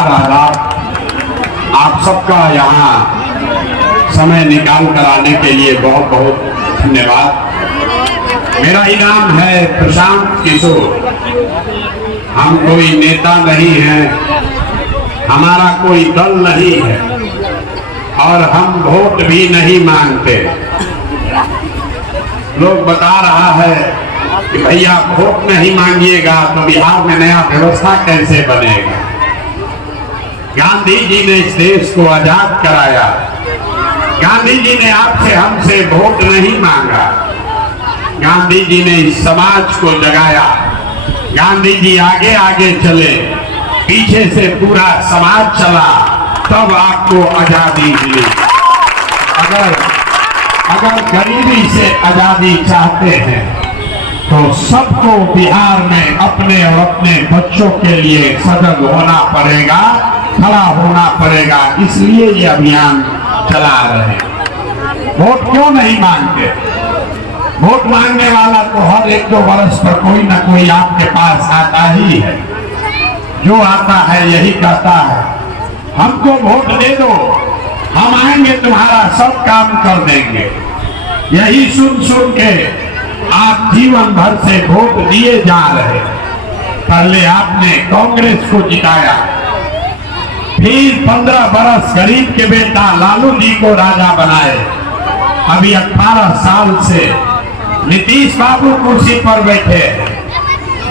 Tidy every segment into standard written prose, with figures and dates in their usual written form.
नमस्कार, आदाब। आप सबका यहाँ समय निकाल कर आने के लिए बहुत बहुत धन्यवाद। मेरा ही नाम है प्रशांत किशोर। हम कोई नेता नहीं है, हमारा कोई दल नहीं है और हम वोट भी नहीं मांगते। लोग बता रहा है कि भैया वोट नहीं मांगिएगा तो बिहार में नया व्यवस्था कैसे बनेगा। गांधी जी ने इस देश को आजाद कराया। गांधी जी ने आपसे हमसे वोट नहीं मांगा। गांधी जी ने इस समाज को जगाया। गांधी जी आगे आगे चले, पीछे से पूरा समाज चला, तब आपको आजादी मिली। अगर गरीबी से आजादी चाहते हैं तो सबको बिहार में अपने और अपने बच्चों के लिए सजग होना पड़ेगा, खड़ा होना पड़ेगा। इसलिए ये अभियान चला रहे हैं। वोट क्यों नहीं मांगते? वोट मांगने वाला तो हर 1-2 वर्ष पर कोई ना कोई आपके पास आता ही है। जो आता है यही कहता है हमको वोट दे दो, हम आएंगे तुम्हारा सब काम कर देंगे। यही सुन सुन के आप जीवन भर से वोट दिए जा रहे। पहले आपने कांग्रेस को जिताया, फिर 15 बरस गरीब के बेटा लालू जी को राजा बनाए। अभी 18 साल से नीतीश बाबू कुर्सी पर बैठे।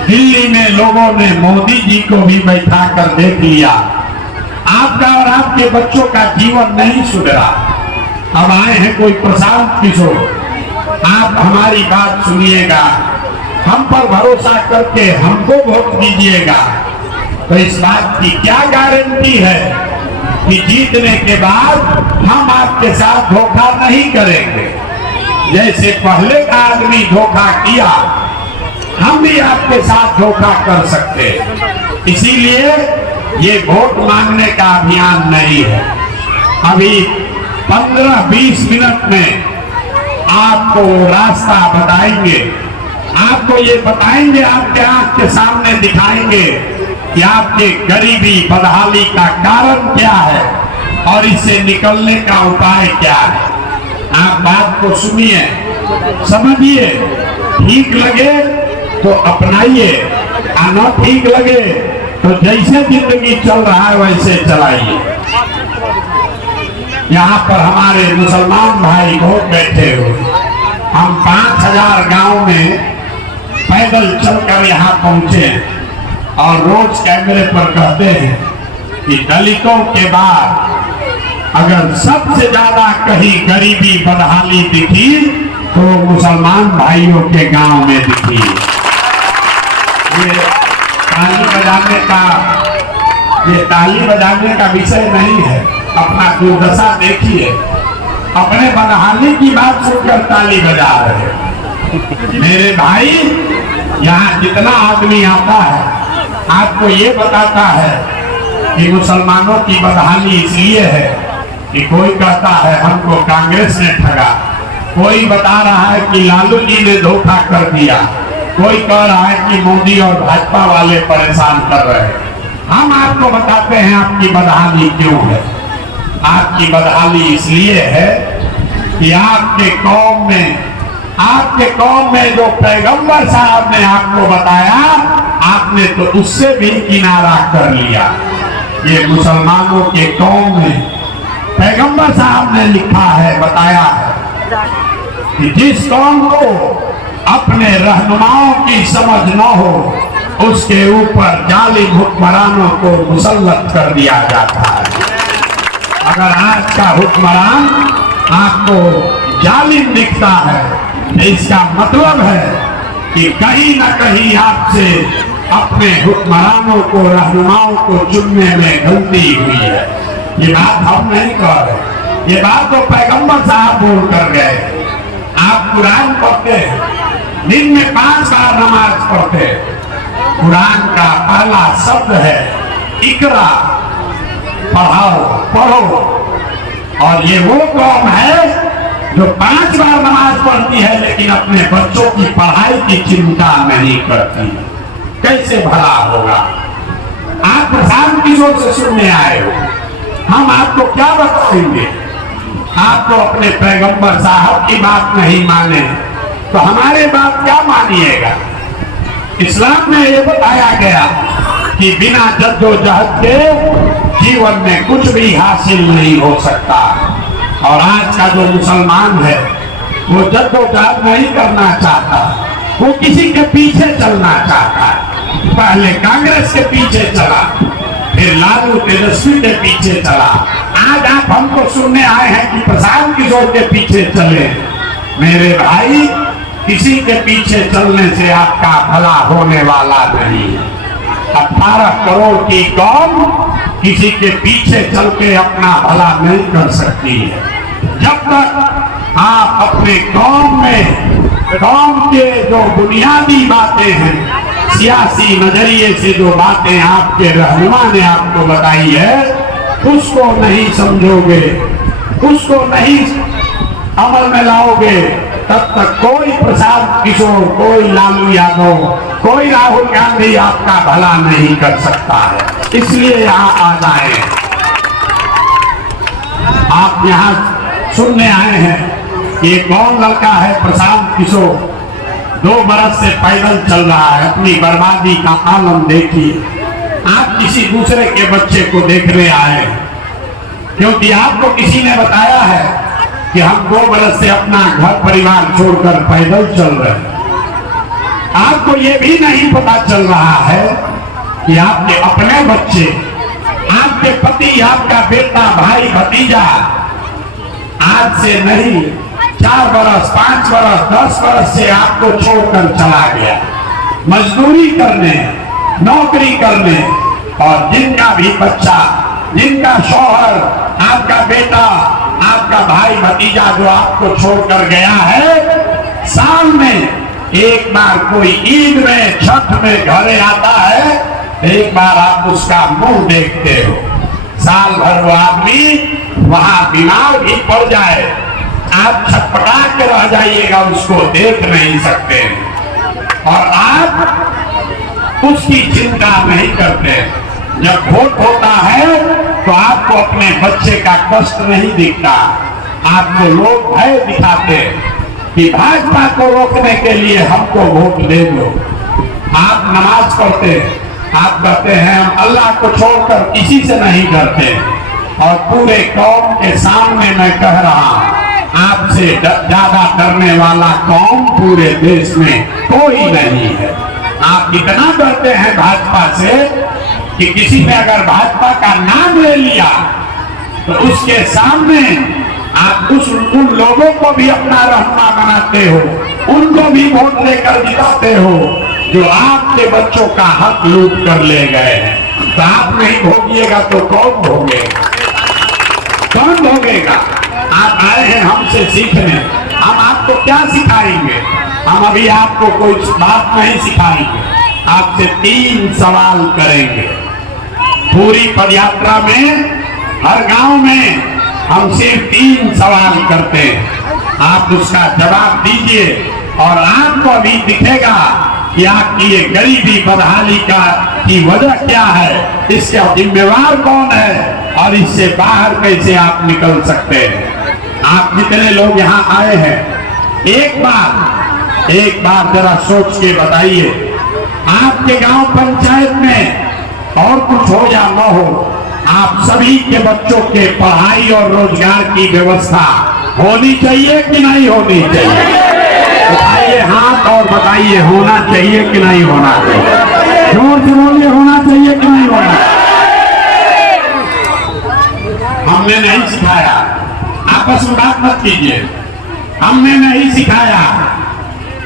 दिल्ली में लोगों ने मोदी जी को भी बैठा कर देख लिया। आपका और आपके बच्चों का जीवन नहीं सुधरा। अब आए हैं कोई प्रशांत किशोर, आप हमारी बात सुनिएगा, हम पर भरोसा करके हमको वोट दीजिएगा। तो इस बात की क्या गारंटी है कि जीतने के बाद हम आपके साथ धोखा नहीं करेंगे। जैसे पहले का आदमी धोखा किया, हम भी आपके साथ धोखा कर सकते। इसीलिए ये वोट मांगने का अभियान नहीं है। अभी 15-20 मिनट में आपको रास्ता बताएंगे, आपको ये बताएंगे, आपके आंख के सामने दिखाएंगे कि आपके गरीबी बदहाली का कारण क्या है और इससे निकलने का उपाय क्या है। आप बात को सुनिए, समझिए, ठीक लगे तो अपनाइए, और न ठीक लगे तो जैसे जिंदगी चल रहा है वैसे चलाइए। यहाँ पर हमारे मुसलमान भाई बहुत बैठे हुए। हम 5000 गांव में पैदल चलकर यहाँ पहुंचे और रोज कैमरे पर कहते हैं कि दलितों के बाद अगर सबसे ज्यादा कहीं गरीबी बदहाली दिखी तो मुसलमान भाइयों के गांव में दिखी। ये ताली बजाने का विषय नहीं है। अपना दुर्दशा देखिए, अपने बदहाली की बात सुनकर ताली बजा रहे। मेरे भाई, यहाँ जितना आदमी आता है आपको ये बताता है कि मुसलमानों की बदहाली इसलिए है कि कोई कहता है हमको कांग्रेस ने ठगा, कोई बता रहा है कि लालू जी ने धोखा कर दिया, कोई कह रहा है कि मोदी और भाजपा वाले परेशान कर रहे हैं। हम आपको बताते हैं आपकी बदहाली क्यों है। आपकी बदहाली इसलिए है कि आपके कौम में जो पैगंबर साहब ने आपको बताया, आपने तो उससे भी किनारा कर लिया। ये मुसलमानों के कौम में पैगंबर साहब ने लिखा है, बताया है कि जिस कौम को अपने रहनुमाओं की समझ न हो उसके ऊपर जालिम हुक्मरानों को मुसल्लत कर दिया जाता है। अगर आज का हुक्मरान आपको जालिम दिखता है तो इसका मतलब है कि कहीं ना कहीं आपसे अपने हुक्मरानों को, रहनुमाओं को चुनने में गलती हुई है। ये बात हम नहीं कह रहे, ये बात तो पैगंबर साहब बोल कर गए। आप कुरान पढ़ते हैं, दिन में 5 बार नमाज पढ़ते। कुरान का पहला शब्द है इकरा, पढ़ाओ, पढ़ो। और ये वो कौम है जो 5 बार नमाज पढ़ती है लेकिन अपने बच्चों की पढ़ाई की चिंता नहीं करती। कैसे भला होगा? आप प्रशांत किशोर से सुनने आए हो, हम आपको क्या बताएंगे? आपको अपने पैगंबर साहब की बात नहीं माने तो हमारे बात क्या मानिएगा? इस्लाम में ये बताया गया कि बिना जद्दोजहद के जीवन में कुछ भी हासिल नहीं हो सकता। और आज का जो मुसलमान है वो जद्दोजहद नहीं करना चाहता, वो किसी के पीछे चलना चाहता है। पहले कांग्रेस के पीछे चला, फिर लालू तेजस्वी के पीछे चला, आज आप हमको सुनने आए हैं कि प्रशांत किशोर के पीछे चले। मेरे भाई, किसी के पीछे चलने से आपका भला होने वाला नहीं। 18 करोड़ की कौम किसी के पीछे चल के अपना भला नहीं कर सकती है। जब तक आप अपने कौम के जो बुनियादी बातें हैं, सियासी नजरिए से जो बातें आपके रहनुमा ने आपको बताई है, उसको नहीं समझोगे, उसको नहीं अमल में लाओगे, तब तक कोई प्रशांत किशोर, कोई लालू यादव, कोई राहुल गांधी आपका भला नहीं कर सकता है। इसलिए यहाँ आ जाए। आप यहाँ सुनने आए हैं कि कौन लड़का है प्रशांत किशोर, 2 बरस से पैदल चल रहा है, अपनी बर्बादी का आलम देखिए। आप किसी दूसरे के बच्चे को देखने आए क्योंकि आपको किसी ने बताया है कि हम 2 बरस से अपना घर परिवार छोड़कर पैदल चल रहे हैं। आपको ये भी नहीं पता चल रहा है कि आपके अपने बच्चे, आपके पति, आपका बेटा, भाई, भतीजा आज से नहीं 4 बरस, 5 बरस, 10 बरस से आपको छोड़कर चला गया मजदूरी करने, नौकरी करने। और जिनका भी बच्चा, जिनका शौहर, आपका बेटा, आपका भाई, भतीजा जो आपको छोड़कर गया है, साल में एक बार कोई ईद में, छठ में घरे आता है, एक बार आप उसका मुंह देखते हो। साल भर वो आदमी वहां बीमार भी पड़ जाए, आप छटपटा के रह जाइएगा, उसको देख नहीं सकते। और आप उसकी चिंता नहीं करते। जब वोट होता है तो आपको अपने बच्चे का कष्ट नहीं दिखता, आपको लोग भय दिखाते कि भाजपा को रोकने के लिए हमको वोट दे दो। आप नमाज पढ़ते, आप कहते हैं हम अल्लाह को छोड़कर किसी से नहीं डरते। और पूरे कौम के सामने मैं कह रहा हूं, आपसे ज्यादा डरने वाला कौम पूरे देश में कोई नहीं है। आप इतना डरते हैं भाजपा से कि किसी ने अगर भाजपा का नाम ले लिया तो उसके सामने आप उन लोगों को भी अपना रहनुमा बनाते हो, उनको भी वोट देकर जिताते हो जो आपके बच्चों का हक लूट कर ले गए हैं। तो आप नहीं भोगिएगा तो कौन भोगेगा? कौन भोगेगा? आप आए हैं हमसे सीखने, हम आपको क्या सिखाएंगे? हम अभी आपको कोई बात नहीं सिखाएंगे, आपसे 3 सवाल करेंगे। पूरी पदयात्रा में हर गांव में हम सिर्फ 3 सवाल करते हैं, आप उसका जवाब दीजिए और आपको अभी दिखेगा कि आपकी ये गरीबी, बदहाली की वजह क्या है, इसका जिम्मेवार कौन है और इससे बाहर कैसे आप निकल सकते हैं। आप जितने लोग यहाँ आए हैं, एक बार जरा सोच के बताइए, आपके गांव पंचायत में और कुछ हो या न हो, आप सभी के बच्चों के पढ़ाई और रोजगार की व्यवस्था होनी चाहिए कि नहीं होनी चाहिए? उठाइए हाथ और बताइए, होना चाहिए कि नहीं होना चाहिए? जोर से बोलिए, होना चाहिए कि नहीं होना? हमने नहीं सिखाया, आपस में बात मत कीजिए, हमने नहीं सिखाया।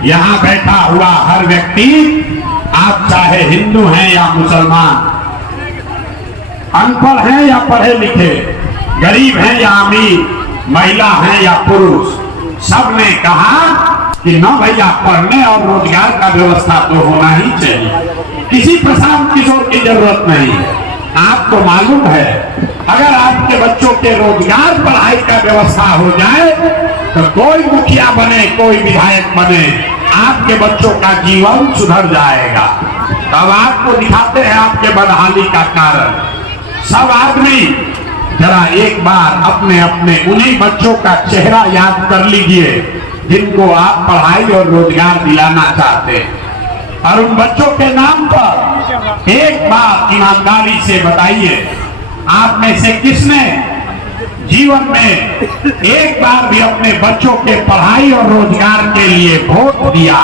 यहाँ बैठा हुआ हर व्यक्ति, आप चाहे हिंदू हैं या मुसलमान, अनपढ़ हैं या पढ़े लिखे, गरीब हैं या अमीर, महिला हैं या पुरुष, सबने कहा कि न भैया पढ़ने और रोजगार का व्यवस्था तो होना ही चाहिए। किसी प्रशांत किशोर की जरूरत नहीं है। आपको मालूम है, अगर आपके बच्चों के रोजगार, पढ़ाई का व्यवस्था हो जाए तो कोई मुखिया बने, कोई विधायक बने, आपके बच्चों का जीवन सुधर जाएगा। अब आपको दिखाते हैं आपके बदहाली का कारण। सब आदमी जरा एक बार अपने अपने उन्हीं बच्चों का चेहरा याद कर लीजिए जिनको आप पढ़ाई और रोजगार दिलाना चाहते हैं, और उन बच्चों के नाम पर एक बार ईमानदारी से बताइए, आप में से किसने जीवन में एक बार भी अपने बच्चों के पढ़ाई और रोजगार के लिए वोट दिया?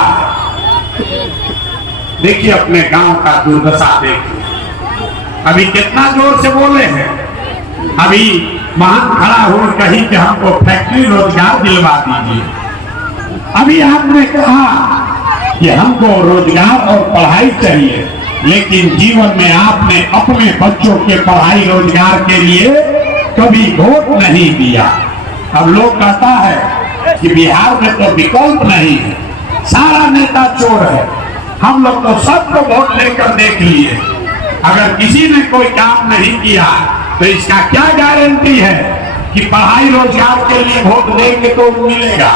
देखिए अपने गांव का दुर्दशा देखिए। अभी कितना जोर से बोले हैं, अभी वहां खड़ा हो कहीं कि हमको फैक्ट्री रोजगार दिलवा दीजिए। अभी आपने कहा कि हमको रोजगार और पढ़ाई चाहिए, लेकिन जीवन में आपने अपने बच्चों के पढ़ाई रोजगार के लिए कभी वोट नहीं दिया। अब लोग कहता है कि बिहार में तो विकल्प नहीं है, सारा नेता चोर है। हम लोग तो सबको वोट लेकर देख लिए, अगर किसी ने कोई काम नहीं किया तो इसका क्या गारंटी है कि पढ़ाई रोजगार के लिए वोट देंगे तो मिलेगा?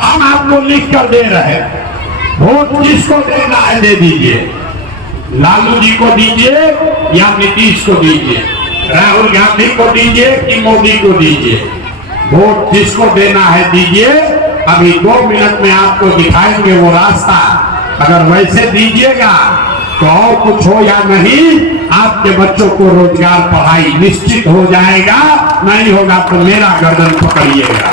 हम आपको लिख कर दे रहे हैं, वोट जिसको देना है दे दीजिए, लालू जी को दीजिए या नीतीश को दीजिए, राहुल गांधी को दीजिए कि मोदी को दीजिए, वोट जिसको देना है दीजिए। अभी 2 मिनट में आपको दिखाएंगे वो रास्ता। अगर वैसे दीजिएगा तो और कुछ हो या नहीं, आपके बच्चों को रोजगार पढ़ाई निश्चित हो जाएगा, नहीं होगा तो मेरा गर्दन पकड़िएगा।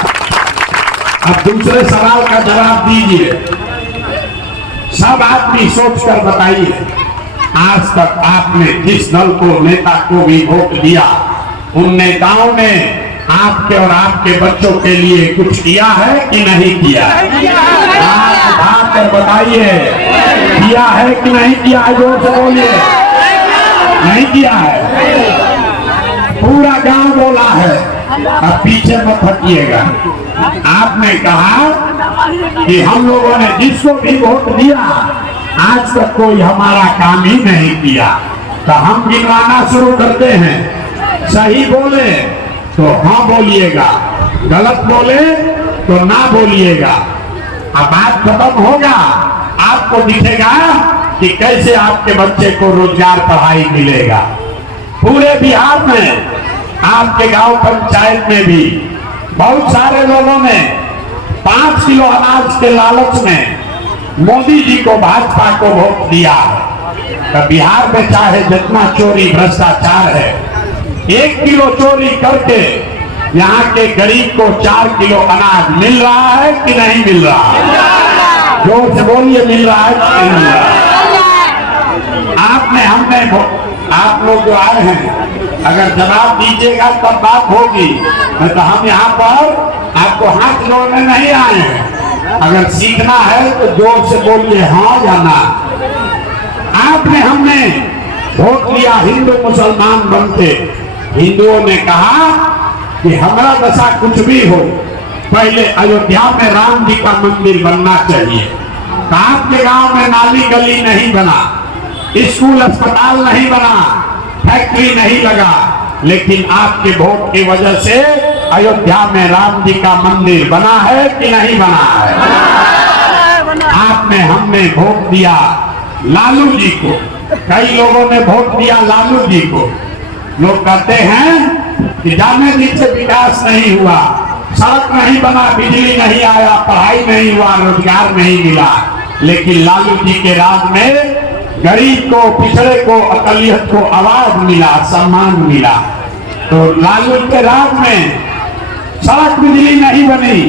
अब दूसरे सवाल का जवाब दीजिए। सब आदमी सोचकर बताइए, आज तक आपने जिस दल को नेता को भी वोट दिया, उन नेताओं ने आपके और आपके बच्चों के लिए कुछ किया है कि नहीं किया? आप उठाकर बताइए, किया है कि नहीं किया है? जोर से बोलिए, नहीं किया है। पूरा गांव बोला है, अब पीछे मत हटिएगा। आपने कहा कि हम लोगों ने जिसको भी वोट दिया आज तक कोई हमारा काम ही नहीं किया, तो हम गिनवाना शुरू करते हैं। सही बोले तो हाँ बोलिएगा, गलत बोले तो ना बोलिएगा। अब बात खत्म होगा, आपको दिखेगा कि कैसे आपके बच्चे को रोजगार पढ़ाई मिलेगा। पूरे बिहार में आपके गांव पंचायत में भी बहुत सारे लोगों ने 5 किलो अनाज के लालच में मोदी जी को, भाजपा को वोट दिया। तो बिहार में चाहे जितना चोरी भ्रष्टाचार है, 1 किलो चोरी करके यहाँ के गरीब को 4 किलो अनाज मिल रहा है कि नहीं मिल रहा? जोर से बोलिए, मिल रहा है कि नहीं मिल रहा? हमने आप लोग जो आए हैं, अगर जवाब दीजिएगा तब बात होगी, नहीं तो हम यहाँ पर आपको हाथ जोड़ने नहीं आए हैं। अगर सीखना है तो जोर से बोलिए हाँ या ना। हमने वोट लिया हिंदू मुसलमान बनते। हिंदुओं ने कहा कि हमारा दशा कुछ भी हो, पहले अयोध्या में राम जी का मंदिर बनना चाहिए। आपके गांव में नाली गली नहीं बना, स्कूल अस्पताल नहीं बना, फैक्ट्री नहीं लगा, लेकिन आपके वोट की वजह से अयोध्या में राम जी का मंदिर बना है कि नहीं बना है? हमने वोट दिया लालू जी को। कई लोगों ने वोट दिया लालू जी को। लोग कहते हैं कि जाने नीचे विकास नहीं हुआ, सड़क नहीं बना, बिजली नहीं आया, पढ़ाई नहीं हुआ, रोजगार नहीं मिला, लेकिन लालू जी के राज में गरीब को, पिछड़े को, अकलियत को आवाज मिला, सम्मान मिला। तो लालू के राज में सड़क बिजली नहीं बनी,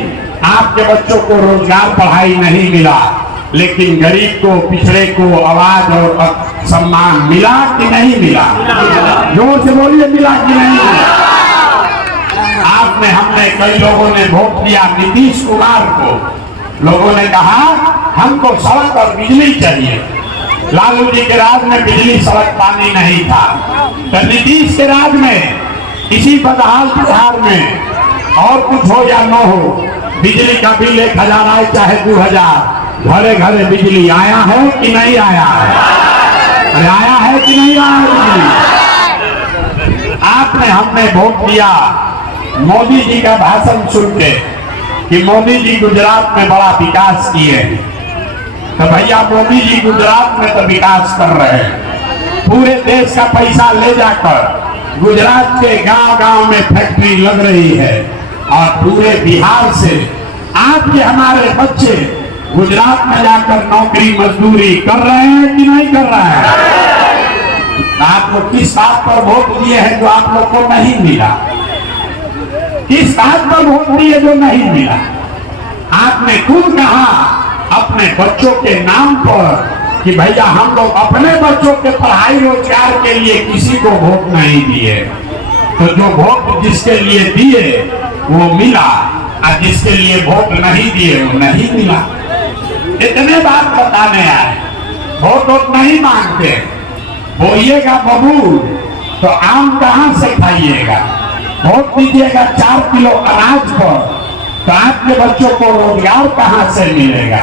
आपके बच्चों को रोजगार पढ़ाई नहीं मिला, लेकिन गरीब को, पिछड़े को आवाज और सम्मान मिला कि नहीं मिला? जोर से बोलिए, मिला कि नहीं मिला? हमने कई लोगों ने वोट दिया नीतीश कुमार को। लोगों ने कहा हमको सड़क और बिजली चाहिए। लालू जी के राज में बिजली, सड़क, पानी नहीं था। तो नीतीश के राज में इसी बदहाल बिहार में और कुछ हो या न हो, बिजली का बिल 1000 आए चाहे 2000, घरे घरे बिजली आया है कि नहीं आया है? अरे आया है कि नहीं आया? हमने वोट दिया मोदी जी का भाषण सुन के कि मोदी जी गुजरात में बड़ा विकास किए। तो भैया मोदी जी गुजरात में तो विकास कर रहे हैं, पूरे देश का पैसा ले जाकर गुजरात के गांव-गांव में फैक्ट्री लग रही है और पूरे बिहार से आज के हमारे बच्चे गुजरात में जाकर नौकरी मजदूरी कर रहे हैं कि नहीं कर रहे हैं? आपको किस बात पर वोट दिए हैं जो आप लोग को नहीं मिला? किस बात पर वोट दिए जो नहीं मिला? आपने खुद कहा अपने बच्चों के नाम पर कि भैया हम लोग अपने बच्चों के पढ़ाई रोजगार के लिए किसी को वोट नहीं दिए, तो जो वोट जिसके लिए दिए वो मिला और जिसके लिए वोट नहीं दिए वो नहीं मिला। इतने बात बताने आए, वोट नहीं मांगते, बोलिएगा बबूल तो आम कहां से खाइएगा? वोट दीजिएगा 4 किलो अनाज पर तो आपके बच्चों को रोजगार कहां से मिलेगा?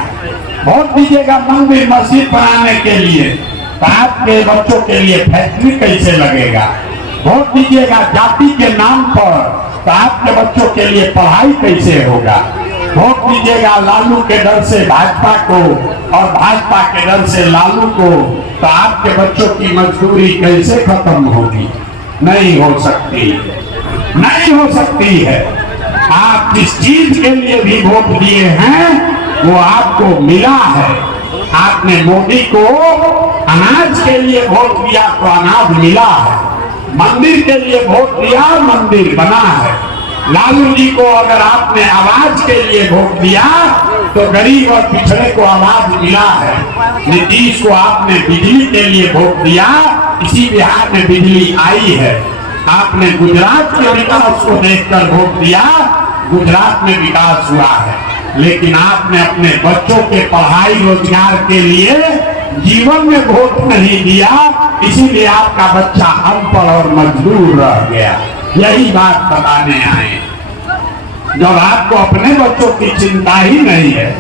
वोट दीजिएगा मंदिर मस्जिद बनाने के लिए तो आपके बच्चों के लिए फैक्ट्री कैसे लगेगा? वोट दीजिएगा जाति के नाम पर तो आपके बच्चों के लिए पढ़ाई कैसे होगा? वोट दीजिएगा लालू के डर से भाजपा को और भाजपा के डर से लालू को तो आपके बच्चों की मजदूरी कैसे खत्म होगी? नहीं हो सकती, नहीं हो सकती है। आप जिस चीज के लिए भी वोट दिए हैं वो आपको मिला है। आपने मोदी को अनाज के लिए वोट दिया तो अनाज मिला है, मंदिर के लिए वोट दिया मंदिर बना है। लालू जी को अगर आपने आवाज के लिए वोट दिया तो गरीब और पिछड़े को आवाज मिला है। नीतीश को आपने बिजली के लिए वोट दिया, इसी बिहार में बिजली आई है। आपने गुजरात के विकास को देखकर वोट दिया, गुजरात में विकास हुआ है। लेकिन आपने अपने बच्चों के पढ़ाई रोजगार के लिए जीवन में वोट नहीं दिया, इसीलिए आपका बच्चा अनपढ़ और मजदूर रह गया। यही बात बताने आए। जब आपको अपने बच्चों की चिंता ही नहीं है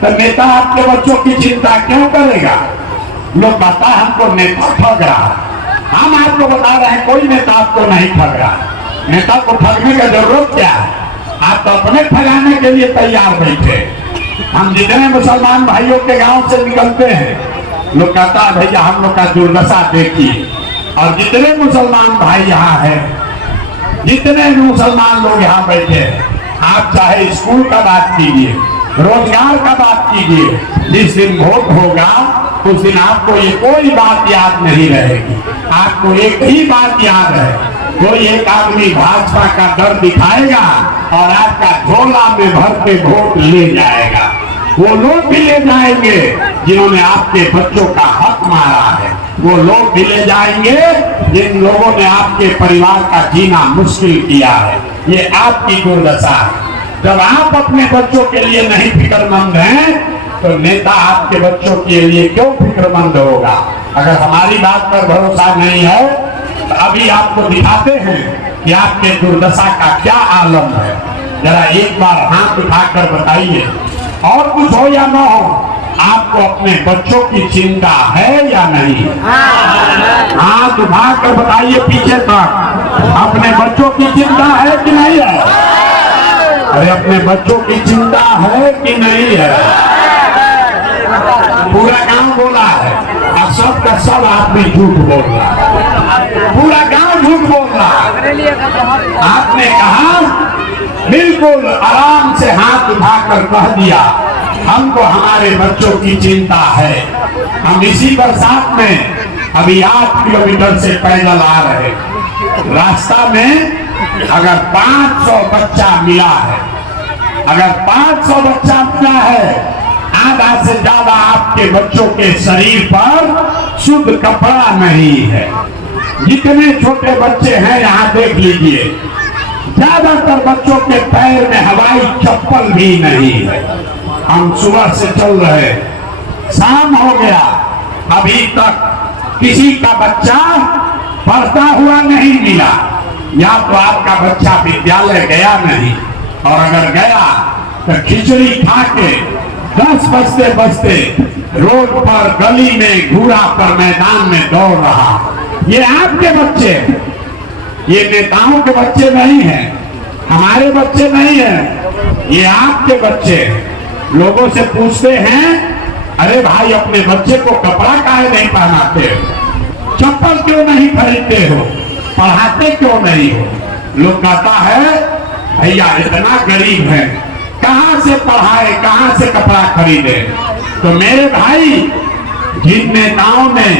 तो नेता आपके बच्चों की चिंता क्यों करेगा? लोग कहता है हमको नेता ठग रहा है। हम आपको बता रहे हैं कोई नेता आपको नहीं ठग रहा। नेता को ठगने का जरूरत क्या है? आप तो अपने ठगाने के लिए तैयार बैठे। हम जितने मुसलमान भाइयों के गांव से निकलते हैं लोग कहता है भैया हम लोग का दुर्दशा देखिए। और जितने मुसलमान भाई यहाँ है, जितने मुसलमान लोग यहाँ बैठे हैं, आप चाहे स्कूल का बात कीजिए, रोजगार का बात कीजिए, जिस दिन वोट होगा उस दिन आपको ये कोई बात याद नहीं रहेगी। आपको एक ही बात याद है, कोई एक आदमी भाजपा का डर दिखाएगा और आपका झोला में भर के वोट ले जाएगा। वो लोग भी ले जाएंगे जिन्होंने आपके बच्चों का हक मारा है, वो लोग भी ले जाएंगे जिन लोगों ने आपके परिवार का जीना मुश्किल किया है। ये आपकी दुर्दशा है। जब आप अपने बच्चों के लिए नहीं फिक्रमंद हैं तो नेता आपके बच्चों के लिए क्यों फिक्रमंद होगा? अगर हमारी बात पर भरोसा नहीं है तो अभी आपको दिखाते हैं कि आपके दुर्दशा का क्या आलम है। जरा एक बार हाथ उठाकर बताइए, और कुछ हो या न हो, आपको अपने बच्चों की चिंता है या नहीं? हाथ उठाकर बताइए पीछे तक, अपने बच्चों की चिंता है कि नहीं है? अरे अपने बच्चों की चिंता है कि नहीं है? पूरा गांव बोला है और सब का सब आदमी झूठ बोल रहा है, पूरा गांव झूठ बोल रहा है। आपने कहा बिल्कुल आराम से हाथ उठाकर कह दिया हमको हमारे बच्चों की चिंता है। हम इसी बरसात में अभी 8 किलोमीटर से पैदल आ रहे, रास्ता में अगर 500 बच्चा मिला है, अगर 500 बच्चा मिला है, आधा से ज्यादा आपके बच्चों के शरीर पर शुद्ध कपड़ा नहीं है। जितने छोटे बच्चे हैं यहाँ देख लीजिए, ज्यादातर बच्चों के पैर में हवाई चप्पल भी नहीं है। हम सुबह से चल रहे, शाम हो गया, अभी तक किसी का बच्चा पढ़ता हुआ नहीं मिला। या तो आपका बच्चा विद्यालय गया नहीं, और अगर गया तो खिचड़ी खा के 10 बजते बजते रोड पर, गली में, घूरा पर, मैदान में दौड़ रहा। ये आपके बच्चे, ये नेताओं के बच्चे नहीं हैं, हमारे बच्चे नहीं हैं, ये आपके बच्चे। लोगों से पूछते हैं अरे भाई अपने बच्चे को कपड़ा काहे नहीं पहनाते हो, चप्पल क्यों नहीं खरीदते हो, पढ़ाते क्यों नहीं हो। लोग कहता है भैया इतना गरीब है कहां से पढ़ाए कहां से कपड़ा खरीदे। तो मेरे भाई जिन नेताओं ने